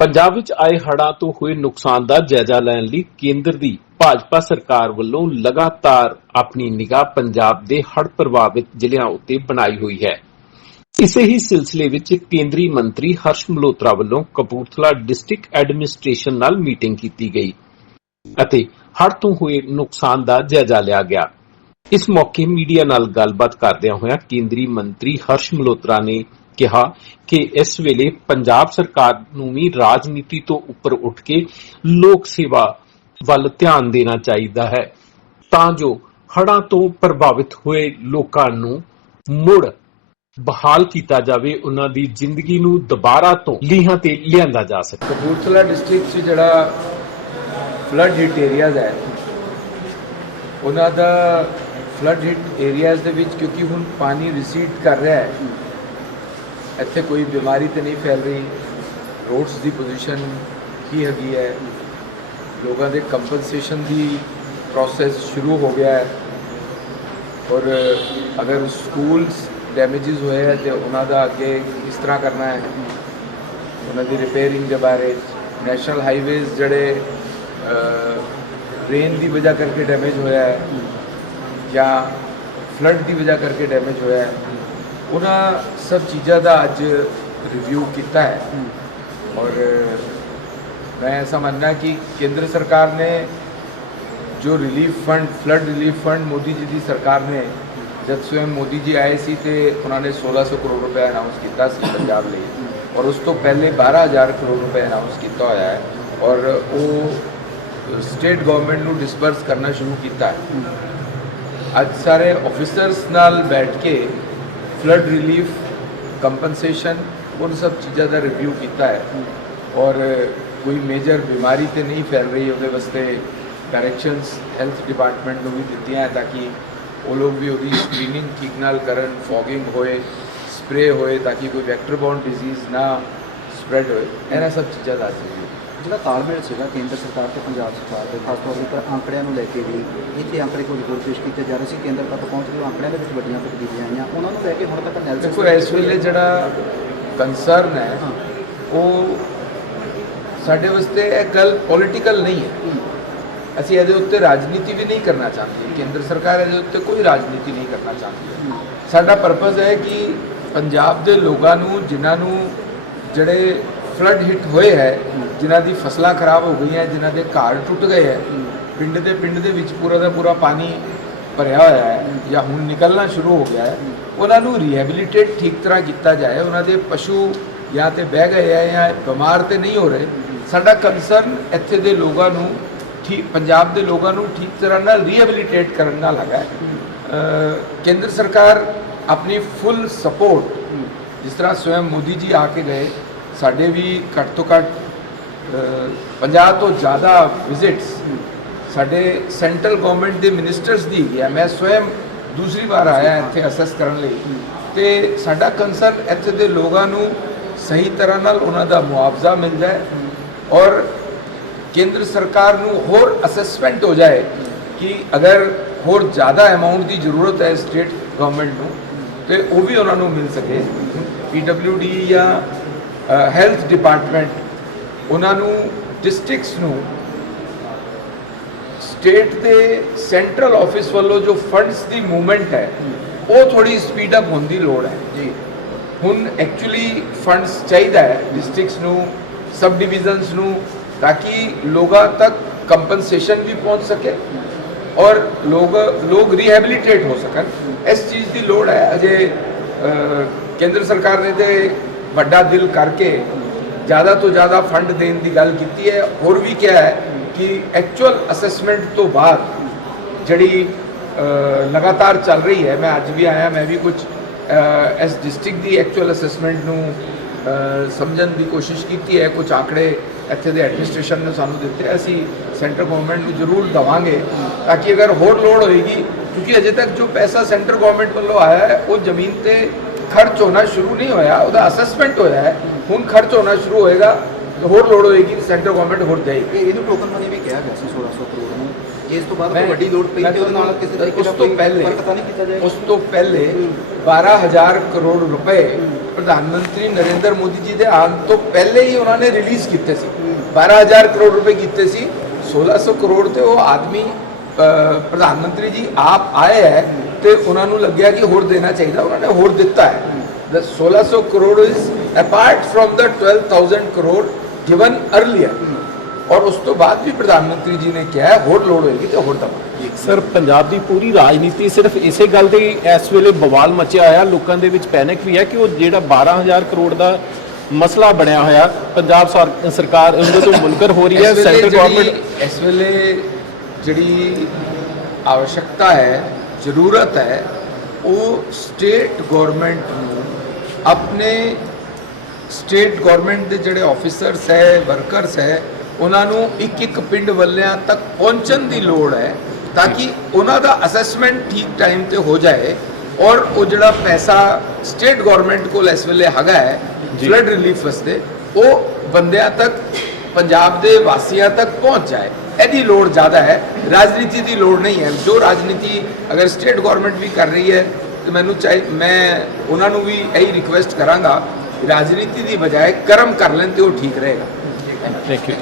ਪੰਜਾਬ ਵਿੱਚ ਆਏ ਹੜ੍ਹਾਂ ਤੋਂ ਹੋਏ ਨੁਕਸਾਨ ਦਾ ਜਾਇਜ਼ਾ ਲੈਣ ਲਈ ਕੇਂਦਰ ਦੀ ਭਾਜਪਾ ਸਰਕਾਰ ਵੱਲੋਂ ਲਗਾਤਾਰ ਆਪਣੀ ਨਿਗਾਹ ਪੰਜਾਬ ਦੇ ਹੜ੍ਹ ਪ੍ਰਭਾਵਿਤ ਜ਼ਿਲ੍ਹਿਆਂ ਉੱਤੇ ਬਣਾਈ ਹੋਈ ਹੈ। ਇਸੇ ਹੀ ਸਿਲਸਿਲੇ ਵਿੱਚ ਕੇਂਦਰੀ ਮੰਤਰੀ ਹਰਸ਼ ਮਲੋਤਰਾ ਵੱਲੋਂ ਕਪੂਰਥਲਾ ਡਿਸਟ੍ਰਿਕਟ ਐਡਮਿਨਿਸਟ੍ਰੇਸ਼ਨ ਨਾਲ ਮੀਟਿੰਗ ਕੀਤੀ ਗਈ ਅਤੇ ਹੜ੍ਹ ਤੋਂ ਹੋਏ ਨੁਕਸਾਨ ਦਾ ਜਾਇਜ਼ਾ ਲਿਆ ਗਿਆ। ਇਸ ਮੌਕੇ ਮੀਡੀਆ ਨਾਲ ਗੱਲਬਾਤ ਕਰਦਿਆਂ ਹੋਇਆਂ ਕੇਂਦਰੀ ਮੰਤਰੀ ਹਰਸ਼ ਮਲਹੋਤਰਾ ਨੇ ਕਿਹਾ ਕਿ ਇਸ ਵੇਲੇ ਪੰਜਾਬ ਸਰਕਾਰ ਨੂੰ ਵੀ ਰਾਜਨੀਤੀ ਤੋਂ ਉੱਪਰ ਉੱਠ ਕੇ ਲੋਕ ਸੇਵਾ ਵੱਲ ਧਿਆਨ ਦੇਣਾ ਚਾਹੀਦਾ ਹੈ, ਤਾਂ ਜੋ ਹੜ੍ਹਾਂ ਤੋਂ ਪ੍ਰਭਾਵਿਤ ਹੋਏ ਲੋਕਾਂ ਨੂੰ ਮੁੜ ਬਹਾਲ ਕੀਤਾ ਜਾਵੇ, ਉਹਨਾਂ ਦੀ ਜ਼ਿੰਦਗੀ ਨੂੰ ਦੁਬਾਰਾ ਤੋਂ ਲੀਹਾਂ ਤੇ ਲਿਆਂਦਾ ਜਾ ਸਕੇ। ਕਪੂਰਥਲਾ ਡਿਸਟ੍ਰਿਕਟ 'ਚ ਜਿਹੜਾ ਫਲੱਡ ਹਿੱਟ ਏਰੀਆਜ਼ ਹੈ, ਉਹਨਾਂ ਦਾ ਫਲੱਡ ਹਿੱਟ ਏਰੀਆਜ਼ ਦੇ ਵਿੱਚ ਕਿਉਂਕਿ ਹੁਣ ਪਾਣੀ ਰਿਸੀਡ ਕਰ ਰਿਹਾ ਹੈ ਇੱਥੇ ਕੋਈ ਬਿਮਾਰੀ ਤੇ ਨਹੀਂ ਫੈਲ ਰਹੀ। ਰੋਡਸ ਦੀ ਪੋਜੀਸ਼ਨ ਕੀ ਹੈਗੀ ਹੈ। ਲੋਕਾਂ ਦੇ ਕੰਪਨਸੇਸ਼ਨ ਦੀ ਪ੍ਰੋਸੈਸ ਸ਼ੁਰੂ ਹੋ ਗਿਆ ਹੈ। ਔਰ ਅਗਰ ਸਕੂਲਸ ਡੈਮੇजेस ਹੋਏ ਹੈ ਤੇ ਉਹਨਾਂ ਦਾ ਅੱਗੇ ਕਿਸ ਤਰ੍ਹਾਂ ਕਰਨਾ ਹੈ। ਉਹਨਾਂ ਦੀ ਰਿਪੇਅਰਿੰਗ ਦੇ ਬਾਰੇ ਨੈਸ਼ਨਲ ਹਾਈਵੇਜ਼ ਜਿਹੜੇ ਰੇਨ ਦੀ ਵਜ੍ਹਾ ਕਰਕੇ ਡੈਮੇਜ ਹੋਇਆ ਹੈ ਜਾਂ ਫਲੱਡ ਦੀ ਵਜ੍ਹਾ ਕਰਕੇ ਡੈਮੇਜ ਹੋਇਆ ਹੈ। ਉਹਨਾਂ ਸਭ ਚੀਜ਼ਾਂ ਦਾ ਅੱਜ ਰਿਵਿਊ ਕੀਤਾ ਹੈ ਔਰ ਮੈਂ ਐਸਾ ਕਿ ਕੇਂਦਰ ਸਰਕਾਰ ਨੇ ਜੋ relief fund flood relief fund Modi ji ਦੀ ਸਰਕਾਰ ਨੇ ਜਦ ਸਵੈਮ ਮੋਦੀ ਜੀ ਆਏ ਸੀ ਤੇ ਉਹਨਾਂ ਨੇ 1600 ਕਰੋੜ ਰੁਪਏ ਅਨਾਉਂਸ ਕੀਤਾ ਸੀ ਪੰਜਾਬ ਲਈ ਔਰ ਉਸ ਤੋਂ ਪਹਿਲੇ 12000 ਕਰੋੜ ਰੁਪਏ ਅਨਾਉਂਸ ਕੀਤਾ ਹੋਇਆ ਹੈ ਔਰ ਉਹ ਸਟੇਟ ਗਵਰਨਮੈਂਟ ਨੂੰ ਡਿਸਬਰਸ ਕਰਨਾ ਸ਼ੁਰੂ ਕੀਤਾ ਹੈ ਅੱਜ ਸਾਰੇ ਆਫੀਸਰਸ ਨਾਲ ਬੈਠ ਕੇ ਫਲੱਡ ਰਿਲੀਫ ਕੰਪਨਸੇਸ਼ਨ ਉਹ ਸਭ ਚੀਜ਼ਾਂ ਦਾ ਰਿਵਿਊ ਕੀਤਾ ਹੈ ਔਰ ਕੋਈ ਮੇਜਰ ਬਿਮਾਰੀ ਤੇ ਨਹੀਂ ਫੈਲ ਰਹੀ ਉਹਦੇ ਵਾਸਤੇ ਡਾਇਰੈਕਸ਼ਨਸ ਹੈਲਥ ਡਿਪਾਰਟਮੈਂਟ ਨੂੰ ਵੀ ਦਿੱਤੀਆਂ ਹੈ ਤਾਂ ਕਿ ਉਹ ਲੋਕ ਵੀ ਉਹਦੀ ਸਕਰੀਨਿੰਗ ਠੀਕ ਨਾਲ ਕਰਨ ਫੋਗਿੰਗ ਹੋਏ ਸਪਰੇ ਹੋਏ ਤਾਂ ਕਿ ਕੋਈ ਵੈਕਟਰ ਬੌਰਨ ਡਿਜ਼ੀਜ਼ ਨਾ ਸਪਰੈਡ ਹੋਏ ਇਹਨਾਂ ਸਭ ਚੀਜ਼ਾਂ ਦਾ ਅੱਜ ਜਿਹੜਾ ਤਾਲਮੇਲ ਸੀਗਾ ਕੇਂਦਰ ਸਰਕਾਰ ਤੇ ਪੰਜਾਬ ਸਰਕਾਰ ਦੇ ਖਾਸ ਤੌਰ ਤੇ ਅੰਕੜਿਆਂ ਨੂੰ ਲੈ ਕੇ ਵੀ ਇੱਥੇ ਅੰਕੜੇ ਕੁਝ ਹੋਰ ਪੇਸ਼ ਕੀਤੇ ਜਾ ਰਹੇ ਸੀ ਕੇਂਦਰ ਤੱਕ ਪਹੁੰਚ ਉਹ ਅੰਕੜਿਆਂ ਦੇ ਵਿੱਚ ਵੱਡੀਆਂ ਤਬਦੀਲੀਆਂ ਆਈਆਂ। ਉਹਨਾਂ ਨੂੰ ਲੈ ਕੇ ਹੁਣ ਤੱਕ ਨੈਲਸਨ ਦੇਖੋ ਇਸ ਵੇਲੇ ਜਿਹੜਾ ਕੰਸਰਨ ਹੈ। ਉਹ ਸਾਡੇ ਵਾਸਤੇ ਇਹ ਗੱਲ ਪੋਲੀਟੀਕਲ ਨਹੀਂ ਹੈ। ਅਸੀਂ ਇਹਦੇ ਉੱਤੇ ਰਾਜਨੀਤੀ ਵੀ ਨਹੀਂ ਕਰਨਾ ਚਾਹੁੰਦੇ। ਕੇਂਦਰ ਸਰਕਾਰ ਇਹਦੇ ਉੱਤੇ ਕੋਈ ਰਾਜਨੀਤੀ ਨਹੀਂ ਕਰਨਾ ਚਾਹੁੰਦੀ। ਸਾਡਾ ਪਰਪਸ ਹੈ ਕਿ ਪੰਜਾਬ ਦੇ ਲੋਕਾਂ ਨੂੰ ਜਿਨ੍ਹਾਂ ਨੂੰ ਜਿਹੜੇ ਫਲੱਡ ਹਿੱਟ ਹੋਏ ਹੈ, ਜਿਨ੍ਹਾਂ ਦੀ ਫਸਲਾਂ ਖਰਾਬ ਹੋ ਗਈਆਂ, ਜਿਨ੍ਹਾਂ ਦੇ ਘਰ ਟੁੱਟ ਗਏ ਹੈ, ਪਿੰਡ ਦੇ ਪਿੰਡ ਦੇ ਵਿੱਚ ਪੂਰਾ ਦਾ ਪੂਰਾ ਪਾਣੀ ਭਰਿਆ ਹੋਇਆ ਹੈ ਜਾਂ ਹੁਣ ਨਿਕਲਣਾ ਸ਼ੁਰੂ ਹੋ ਗਿਆ ਹੈ, ਉਹਨਾਂ ਨੂੰ ਰੀਹੈਬਿਲਿਟੇਟ ਠੀਕ ਤਰ੍ਹਾਂ ਕੀਤਾ ਜਾਏ, ਉਹਨਾਂ ਦੇ ਪਸ਼ੂ ਜਾਂ ਤੇ ਬਹਿ ਗਏ ਹੈ ਜਾਂ ਬਿਮਾਰ ਤੇ ਨਹੀਂ ਹੋ ਰਹੇ, ਸਾਡਾ ਕੰਸਰਨ ਇੱਥੇ ਦੇ ਲੋਕਾਂ ਨੂੰ ਠੀਕ, ਪੰਜਾਬ ਦੇ ਲੋਕਾਂ ਨੂੰ ਠੀਕ ਤਰ੍ਹਾਂ ਨਾਲ ਰੀਹੈਬਿਲਿਟੇਟ ਕਰਨ ਨਾਲ ਹੈਗਾ ਕੇਂਦਰ ਸਰਕਾਰ ਆਪਣੀ ਫੁੱਲ ਸਪੋਰਟ ਜਿਸ ਤਰ੍ਹਾਂ ਸਵੈਮ ਮੋਦੀ ਜੀ ਆ ਕੇ ਗਏ ਸਾਡੇ ਵੀ ਘੱਟ ਤੋਂ ਘੱਟ ਅਹ 50 ਤੋਂ ਜ਼ਿਆਦਾ ਵਿਜ਼ਿਟਸ ਸਾਡੇ ਸੈਂਟਰਲ ਗਵਰਨਮੈਂਟ ਦੇ ਮਿਨਿਸਟਰਸ ਦੀ ਗਿਆ ਮੈਂ ਸਵੈਮ ਦੂਸਰੀ ਵਾਰ ਆਇਆ ਇੱਥੇ ਅਸੈਸ ਕਰਨ ਲਈ। ਤੇ ਸਾਡਾ ਕੰਸਰਨ ਇੱਥੇ ਦੇ ਲੋਕਾਂ ਨੂੰ ਸਹੀ ਤਰ੍ਹਾਂ ਨਾਲ ਉਹਨਾਂ ਦਾ ਮੁਆਵਜ਼ਾ ਮਿਲ ਜਾਏ ਔਰ ਕੇਂਦਰ ਸਰਕਾਰ ਨੂੰ ਹੋਰ ਅਸੈਸਮੈਂਟ ਹੋ ਜਾਏ ਕਿ ਅਗਰ ਹੋਰ ਜ਼ਿਆਦਾ ਅਮਾਉਂਟ ਦੀ ਜ਼ਰੂਰਤ ਹੈ ਸਟੇਟ ਗਵਰਨਮੈਂਟ ਨੂੰ ਤੇ ਉਹ ਵੀ ਉਹਨਾਂ ਨੂੰ ਮਿਲ ਸਕੇ। ਡੀ ਜਾਂ ਹੈਲਥ ਡਿਪਾਰਟਮੈਂਟ ਉਹਨਾਂ ਨੂੰ ਡਿਸਟ੍ਰਿਕਟਸ ਨੂੰ ਸਟੇਟ ਦੇ ਸੈਂਟਰਲ ਆਫਿਸ ਵੱਲੋਂ ਜੋ ਫੰਡਸ ਦੀ ਮੂਵਮੈਂਟ ਹੈ ਉਹ ਥੋੜੀ ਸਪੀਡ ਅਪ ਹੋਣ ਦੀ ਲੋੜ ਹੈ। ਜੀ। ਹੁਣ ਐਕਚੁਅਲੀ ਫੰਡਸ ਚਾਹੀਦਾ ਹੈ ਡਿਸਟ੍ਰਿਕਟਸ ਨੂੰ ਸਬ ਡਿਵੀਜ਼ਨਸ ਨੂੰ ਤਾਂ ਕਿ ਲੋਕਾਂ ਤੱਕ ਕੰਪਨਸੇਸ਼ਨ ਵੀ ਪਹੁੰਚ ਸਕੇ ਔਰ ਲੋਕ ਲੋਕ ਰੀਹੈਬਿਲਿਟੇਟ ਹੋ ਸਕਣ। ਇਸ ਚੀਜ਼ ਦੀ ਲੋੜ ਹੈ। ਅਜੇ ਕੇਂਦਰ ਸਰਕਾਰ ਨੇ ਤੇ ਵੱਡਾ ਦਿਲ ਕਰਕੇ ਜ਼ਿਆਦਾ ਤੋਂ ਜ਼ਿਆਦਾ ਫੰਡ ਦੇਣ ਦੀ ਗੱਲ ਕੀਤੀ ਹੈ। ਹੋਰ ਵੀ ਕਿਹਾ ਹੈ ਕਿ ਐਕਚੁਅਲ ਅਸੈਸਮੈਂਟ ਤੋਂ ਬਾਅਦ ਜਿਹੜੀ ਲਗਾਤਾਰ ਚੱਲ ਰਹੀ ਹੈ, ਮੈਂ ਅੱਜ ਵੀ ਆਇਆ, ਮੈਂ ਵੀ ਕੁਝ ਇਸ ਡਿਸਟ੍ਰਿਕਟ ਦੀ ਐਕਚੁਅਲ ਅਸੈਸਮੈਂਟ ਨੂੰ ਸਮਝਣ ਦੀ ਕੋਸ਼ਿਸ਼ ਕੀਤੀ ਹੈ। ਕੁਝ ਆંકੜੇ ਇੱਥੇ ਦੇ ਐਡਮਿਨਿਸਟ੍ਰੇਸ਼ਨ ਨੇ ਸਾਨੂੰ ਦਿੱਤੇ। ਅਸੀਂ ਸੈਂਟਰ ਗਵਰਨਮੈਂਟ ਨੂੰ ਜ਼ਰੂਰ ਦਵਾਂਗੇ ਤਾਂ ਕਿ ਅਗਰ ਹੋਰ ਲੋੜ ਹੋਏਗੀ, ਕਿਉਂਕਿ ਅਜੇ ਤੱਕ ਜੋ ਪੈਸਾ ਸੈਂਟਰ ਗਵਰਨਮੈਂਟ ਵੱਲੋਂ ਆਇਆ ਹੈ, ਉਹ ਜ਼ਮੀਨ ਤੇ ਖਰਚ ਹੋਣਾ ਸ਼ੁਰੂ ਨਹੀਂ ਹੋਇਆ ਉਹਦਾ ਅਸੈਸਮੈਂਟ ਹੋਇਆ ਹੈ। ਹੁਣ ਖਰਚ ਹੋਣਾ ਸ਼ੁਰੂ ਹੋਏਗਾ ਹੋਰ ਲੋੜ ਹੋਏਗੀ ਸੈਂਟਰ ਗਵਰਨਮੈਂਟ ਹੋਰ ਇਹ ਇਹਨੂੰ ਟੋਕਨ ਮਨੀ ਵੀ ਕਿਹਾ ਗਿਆ ਸੀ 1600 ਕਰੋੜ ਨੂੰ। ਇਸ ਤੋਂ ਬਾਅਦ ਕੋਈ ਵੱਡੀ ਲੋੜ ਪਈ ਤੇ ਉਹਦੇ ਨਾਲ ਕਿਸੇ ਤਰੀਕੇ ਉਸ ਦਾ ਤੋਂ ਕੋਈ ਪਹਿਲੇ ਫ਼ਰਕ ਤਾਂ ਨਹੀਂ ਕੀਤਾ ਜਾਏਗਾ? ਉਸ ਤੋਂ ਪਹਿਲੇ 12000 ਕਰੋੜ ਰੁਪਏ ਪ੍ਰਧਾਨ ਮੰਤਰੀ ਨਰਿੰਦਰ ਮੋਦੀ ਜੀ ਦੇ ਆਉਣ ਤੋਂ ਪਹਿਲੇ ਹੀ ਉਹਨਾਂ ਨੇ ਰਿਲੀਜ਼ ਕੀਤੇ ਸੀ। 12000 ਕਰੋੜ ਰੁਪਏ ਕੀਤੇ ਸੀ। 1600 ਕਰੋੜ ਤੇ ਉਹ ਆਦਮੀ ਪ੍ਰਧਾਨ ਮੰਤਰੀ ਜੀ ਆਪ ਆਏ ਹੈ। ਤੇ ਉਹਨਾਂ ਨੂੰ ਲੱਗਿਆ ਕਿ ਹੋਰ ਦੇਣਾ ਚਾਹੀਦਾ ਉਹਨਾਂ ਨੇ ਹੋਰ ਦਿੱਤਾ ਹੈ। The 1600 crore is apart from the 12000 crore given earlier ਔਰ ਉਸ ਤੋਂ ਬਾਅਦ ਵੀ ਪ੍ਰਧਾਨ ਮੰਤਰੀ ਜੀ ਨੇ ਕਿਹਾ ਹੋਰ ਲੋੜ ਹੋਏਗੀ ਤੇ ਹੋਰ ਦਵਾਂਗੇ। ਸਰ ਪੰਜਾਬ ਦੀ ਪੂਰੀ ਰਾਜਨੀਤੀ ਸਿਰਫ ਇਸੇ ਗੱਲ ਦੇ ਇਸ ਵੇਲੇ ਬਵਾਲ ਮਚਿਆ ਹੋਇਆ ਲੋਕਾਂ ਦੇ ਵਿੱਚ ਪੈਨਿਕ ਵੀ ਹੈ ਕਿ ਉਹ ਜਿਹੜਾ 12000 ਕਰੋੜ ਦਾ ਮਸਲਾ ਬਣਿਆ ਹੋਇਆ ਪੰਜਾਬ ਸਰਕਾਰ ਉਹਦੇ ਤੋਂ ਮੁਨਕਰ ਹੋ ਰਹੀ ਹੈ ਸੈਂਟਰ ਗਵਰਨਮੈਂਟ ਇਸ ਵੇਲੇ ਜਿਹੜੀ ਆਵਸ਼ਕਤਾ ਹੈ ਜ਼ਰੂਰਤ ਹੈ ਉਹ ਸਟੇਟ ਗਵਰਨਮੈਂਟ ਨੂੰ ਆਪਣੇ ਸਟੇਟ ਗਵਰਨਮੈਂਟ ਦੇ ਜਿਹੜੇ ਆਫੀਸਰਸ ਹੈ ਵਰਕਰਸ ਹੈ ਉਹਨਾਂ ਨੂੰ ਇੱਕ ਇੱਕ ਪਿੰਡ ਵੱਲਿਆਂ ਤੱਕ ਪਹੁੰਚਣ ਦੀ ਲੋੜ ਹੈ ਤਾਂ ਕਿ ਉਹਨਾਂ ਦਾ ਅਸੈਸਮੈਂਟ ਠੀਕ ਟਾਈਮ ਤੇ ਹੋ ਜਾਏ ਔਰ ਉਹ ਜਿਹੜਾ ਪੈਸਾ ਸਟੇਟ ਗਵਰਨਮੈਂਟ ਕੋਲ ਇਸ ਵੇਲੇ ਹੈਗਾ ਹੈ। ਫਲੱਡ ਰਿਲੀਫ ਵਾਸਤੇ ਉਹ ਬੰਦਿਆਂ ਤੱਕ ਪੰਜਾਬ ਦੇ ਵਾਸੀਆਂ ਤੱਕ ਪਹੁੰਚ ਜਾਏ ਇਹਦੀ ਲੋੜ ਜ਼ਿਆਦਾ ਹੈ। ਰਾਜਨੀਤੀ ਦੀ ਲੋੜ ਨਹੀਂ ਹੈ। ਜੋ ਰਾਜਨੀਤੀ ਅਗਰ ਸਟੇਟ ਗਵਰਨਮੈਂਟ ਵੀ ਕਰ ਰਹੀ ਹੈ, ਤੇ ਮੈਨੂੰ ਚਾਹੀ ਮੈਂ ਉਹਨਾਂ ਨੂੰ ਵੀ ਇਹੀ ਰਿਕੁਐਸਟ ਕਰਾਂਗਾ, ਰਾਜਨੀਤੀ ਦੀ ਬਜਾਏ ਕਰਮ ਕਰ ਲੈਣ ਤੇ ਉਹ ਠੀਕ ਰਹੇਗਾ। Thank you